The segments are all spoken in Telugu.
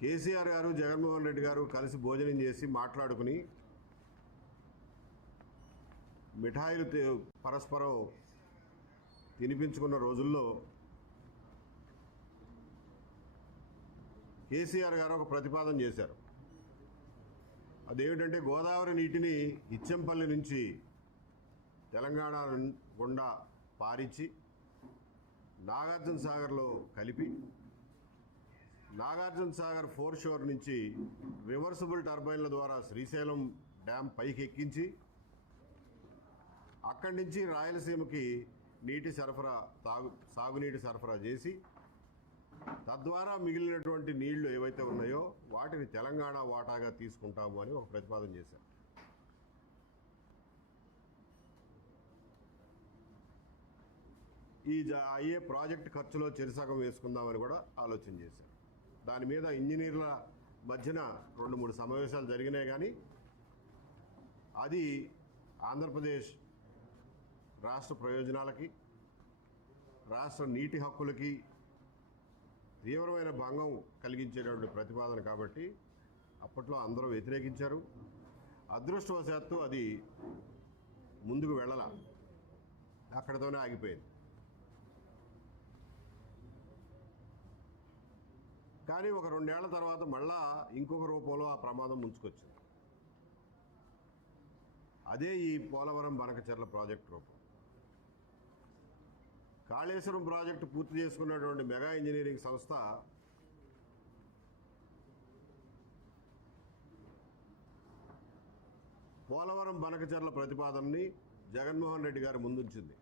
కేసీఆర్ గారు జగన్మోహన్ రెడ్డి గారు కలిసి భోజనం చేసి మాట్లాడుకుని మిఠాయిలు పరస్పరం తినిపించుకున్న రోజుల్లో కేసీఆర్ గారు ఒక ప్రతిపాదన చేశారు. అదేమిటంటే గోదావరి నీటిని ఇచ్చెంపల్లి నుంచి తెలంగాణ గుండా పారించి నాగార్జున సాగర్లో కలిపి నాగార్జున సాగర్ ఫోర్ షోర్ నుంచి రివర్సిబుల్ టర్బైన్ల ద్వారా శ్రీశైలం డ్యామ్ పైకి ఎక్కించి అక్కడి నుంచి రాయలసీమకి నీటి సరఫరా సాగునీటి సరఫరా చేసి తద్వారా మిగిలినటువంటి నీళ్లు ఏవైతే ఉన్నాయో వాటిని తెలంగాణ వాటాగా తీసుకుంటాము అని ఒక ప్రతిపాదన చేశారు. ఈ అయ్యే ప్రాజెక్ట్ ఖర్చులో చెరిసగం వేసుకుందామని కూడా ఆలోచన చేశారు. దాని మీద ఇంజనీర్ల మధ్యన 2-3 సమావేశాలు జరిగినాయి. కానీ అది ఆంధ్రప్రదేశ్ రాష్ట్ర ప్రయోజనాలకి, రాష్ట్ర నీటి హక్కులకి తీవ్రమైన భంగం కలిగించేటువంటి ప్రతిపాదన కాబట్టి అప్పట్లో అందరూ వ్యతిరేకించారు. అదృష్టవశాత్తు అది ముందుకు వెళ్ళాల, అక్కడితోనే ఆగిపోయింది. కానీ ఒక 2 ఏళ్ల తర్వాత మళ్ళా ఇంకొక రూపంలో ఆ ప్రమాదం ముంచుకొచ్చింది. అదే ఈ పోలవరం బనకచెర్ల ప్రాజెక్టు రూపం. కాళేశ్వరం ప్రాజెక్టు పూర్తి చేసుకున్నటువంటి మెగా ఇంజనీరింగ్ సంస్థ పోలవరం బనకచెర్ల ప్రతిపాదనని జగన్మోహన్ రెడ్డి గారి ముందుంచింది.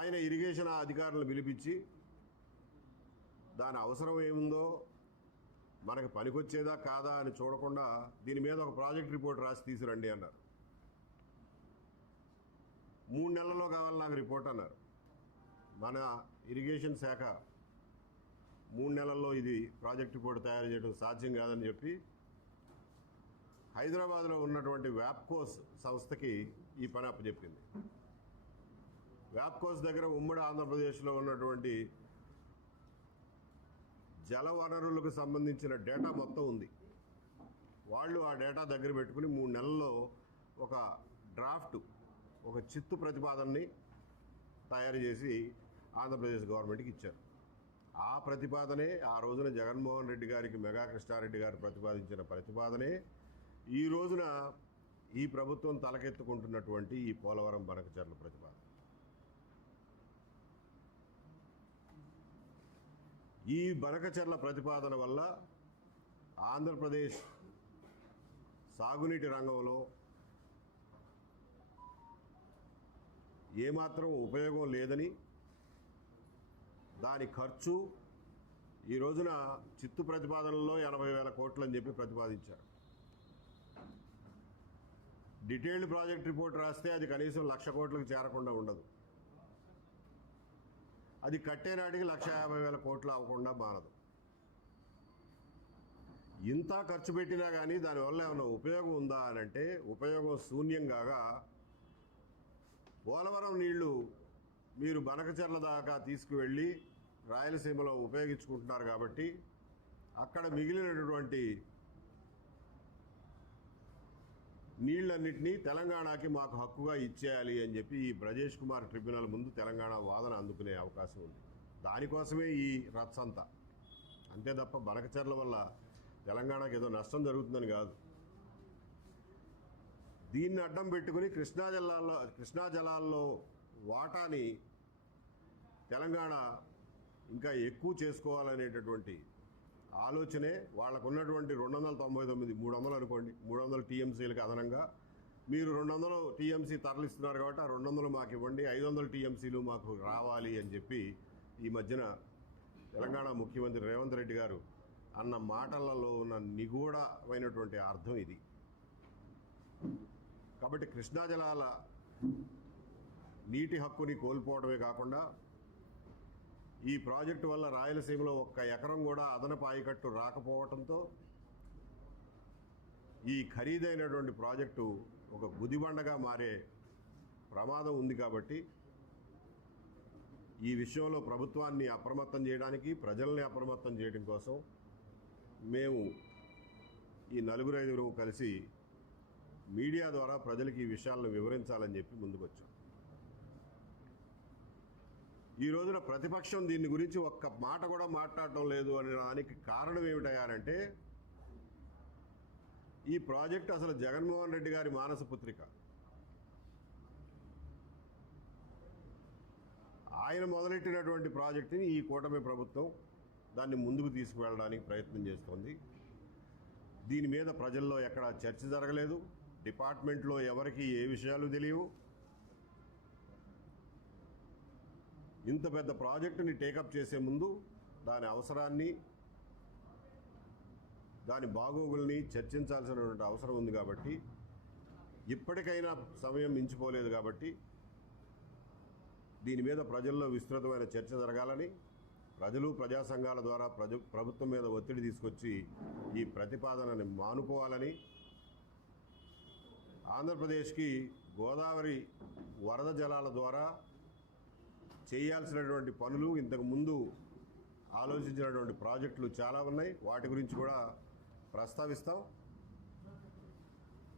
ఆయన ఇరిగేషన్ అధికారులను పిలిపించి దాని అవసరం ఏముందో, మనకు పనికొచ్చేదా కాదా అని చూడకుండా దీని మీద ఒక ప్రాజెక్ట్ రిపోర్ట్ రాసి తీసుకురండి అన్నారు. 3 నెలల్లో కావాలి నాకు రిపోర్ట్ అన్నారు. మన ఇరిగేషన్ శాఖ 3 నెలల్లో ఇది ప్రాజెక్ట్ రిపోర్ట్ తయారు చేయడం సాధ్యం కాదని చెప్పి హైదరాబాద్లో ఉన్నటువంటి వ్యాప్కోస్ సంస్థకి ఈ పని అప్పచెప్పింది. వ్యాప్కోస్ దగ్గర ఉమ్మడి ఆంధ్రప్రదేశ్లో ఉన్నటువంటి జల వనరులకు సంబంధించిన డేటా మొత్తం ఉంది. వాళ్ళు ఆ డేటా దగ్గర పెట్టుకుని 3 నెలల్లో ఒక డ్రాఫ్ట్, ఒక చిత్తు ప్రతిపాదనని తయారు చేసి ఆంధ్రప్రదేశ్ గవర్నమెంట్కి ఇచ్చారు. ఆ ప్రతిపాదనే ఆ రోజున జగన్మోహన్ రెడ్డి గారికి మెగా కృష్ణారెడ్డి గారు ప్రతిపాదించిన ప్రతిపాదనే ఈ రోజున ఈ ప్రభుత్వం తలకెత్తుకుంటున్నటువంటి ఈ పోలవరం బనకచెర్ల ప్రతిపాదన. ఈ బనకచెర్ల ప్రతిపాదన వల్ల ఆంధ్రప్రదేశ్ సాగునీటి రంగంలో ఏమాత్రం ఉపయోగం లేదని, దాని ఖర్చు ఈ రోజున చిత్తు ప్రతిపాదనలో 80,000 కోట్లు అని చెప్పి ప్రతిపాదించారు. డీటెయిల్డ్ ప్రాజెక్ట్ రిపోర్ట్ రాస్తే అది కనీసం 1,00,000 కోట్లకు చేరకుండా ఉండదు. అది కట్టే నాటికి 1,50,000 కోట్లు అవ్వకుండా మారదు. ఇంత ఖర్చు పెట్టినా కానీ దానివల్ల ఏమైనా ఉపయోగం ఉందా అని అంటే ఉపయోగం శూన్యం కాగా, పోలవరం నీళ్లు మీరు బనకచెర్ల దాకా తీసుకువెళ్ళి రాయలసీమలో ఉపయోగించుకుంటున్నారు కాబట్టి అక్కడ మిగిలినటువంటి నీళ్ళన్నింటినీ తెలంగాణకి మాకు హక్కుగా ఇచ్చేయాలి అని చెప్పి ఈ బ్రజేష్ కుమార్ ట్రిబ్యునల్ ముందు తెలంగాణ వాదన అందుకునే అవకాశం ఉంది. దానికోసమే ఈ రచ్చంతా. అంతే తప్ప బనకచెర్ల వల్ల తెలంగాణకి ఏదో నష్టం జరుగుతుందని కాదు. దీన్ని అడ్డం పెట్టుకుని కృష్ణా జలాల్లో వాటాని తెలంగాణ ఇంకా ఎక్కువ చేసుకోవాలనేటటువంటి ఆలోచనే వాళ్ళకు ఉన్నటువంటి 299, 300 అనుకోండి, 300 టీఎంసీలకు అదనంగా మీరు 200 టీఎంసీ తరలిస్తున్నారు కాబట్టి ఆ 200 మాకు ఇవ్వండి, 500 టీఎంసీలు మాకు రావాలి అని చెప్పి ఈ మధ్యన తెలంగాణ ముఖ్యమంత్రి రేవంత్ రెడ్డి గారు అన్న మాటలలో ఉన్న నిగూఢమైనటువంటి అర్థం ఇది. కాబట్టి కృష్ణా జలాల నీటి హక్కుని కోల్పోవడమే కాకుండా ఈ ప్రాజెక్టు వల్ల రాయలసీమలో 1 ఎకరం కూడా అదనపు ఆయకట్టు రాకపోవడంతో ఈ ఖరీదైనటువంటి ప్రాజెక్టు ఒక గుదిబండగా మారే ప్రమాదం ఉంది. కాబట్టి ఈ విషయంలో ప్రభుత్వాన్ని అప్రమత్తం చేయడానికి, ప్రజల్ని అప్రమత్తం చేయడం కోసం మేము ఈ 4-5 కలిసి మీడియా ద్వారా ప్రజలకు ఈ విషయాలను వివరించాలని చెప్పి ముందుకొచ్చాం. ఈ రోజున ప్రతిపక్షం దీని గురించి ఒక్క మాట కూడా మాట్లాడటం లేదు అనే దానికి కారణం ఏమిటయ్యారంటే, ఈ ప్రాజెక్ట్ అసలు జగన్మోహన్ రెడ్డి గారి మానస పుత్రిక. ఆయన మొదలెట్టినటువంటి ప్రాజెక్టుని ఈ కూటమి ప్రభుత్వం దాన్ని ముందుకు తీసుకువెళ్ళడానికి ప్రయత్నం చేస్తోంది. దీని మీద ప్రజల్లో ఎక్కడా చర్చ జరగలేదు. డిపార్ట్మెంట్లో ఎవరికి ఏ విషయాలు తెలియవు. ఇంత పెద్ద ప్రాజెక్టుని టేకప్ చేసే ముందు దాని అవసరాన్ని, దాని బాగోగుల్ని చర్చించాల్సినటువంటి అవసరం ఉంది. కాబట్టి ఇప్పటికైనా సమయం మించిపోలేదు. కాబట్టి దీని మీద ప్రజల్లో విస్తృతమైన చర్చ జరగాలని, ప్రజలు ప్రజా సంఘాల ద్వారా ప్రభుత్వం మీద ఒత్తిడి తీసుకొచ్చి ఈ ప్రతిపాదనని మానుకోవాలని, ఆంధ్రప్రదేశ్కి గోదావరి వరద జలాల ద్వారా చేయాల్సినటువంటి పనులు, ఇంతకుముందు ఆలోచించినటువంటి ప్రాజెక్టులు చాలా ఉన్నాయి. వాటి గురించి కూడా ప్రస్తావిస్తాం.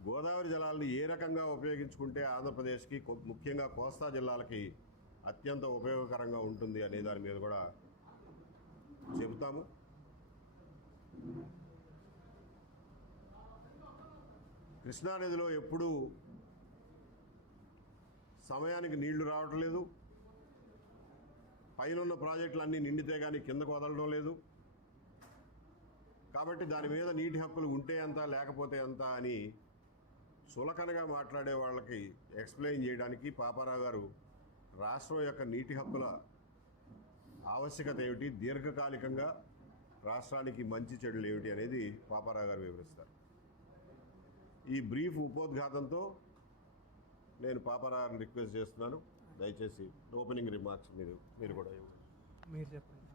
గోదావరి జలాలను ఏ రకంగా ఉపయోగించుకుంటే ఆంధ్రప్రదేశ్కి, ముఖ్యంగా కోస్తా జిల్లాలకి అత్యంత ఉపయోగకరంగా ఉంటుంది అనే దాని మీద కూడా చెబుతాము. కృష్ణానదిలో ఎప్పుడూ సమయానికి నీళ్లు రావటం లేదు. పైనున్న ప్రాజెక్టులన్నీ నిండితే కానీ కిందకు వదలడం లేదు. కాబట్టి దాని మీద నీటి హక్కులు ఉంటే ఎంత, లేకపోతే ఎంత అని సులకనగా మాట్లాడే వాళ్ళకి ఎక్స్ప్లెయిన్ చేయడానికి పాపారావు గారు రాష్ట్రం యొక్క నీటి హక్కుల ఆవశ్యకత ఏమిటి, దీర్ఘకాలికంగా రాష్ట్రానికి మంచి చెడులు ఏమిటి అనేది పాపారావు గారు వివరిస్తారు. ఈ బ్రీఫ్ ఉపోద్ఘాతంతో నేను పాపారావుని రిక్వెస్ట్ చేస్తున్నాను. దయచేసి ఓపెనింగ్ రిమార్క్స్ మీరు కూడా మీరు చెప్పండి.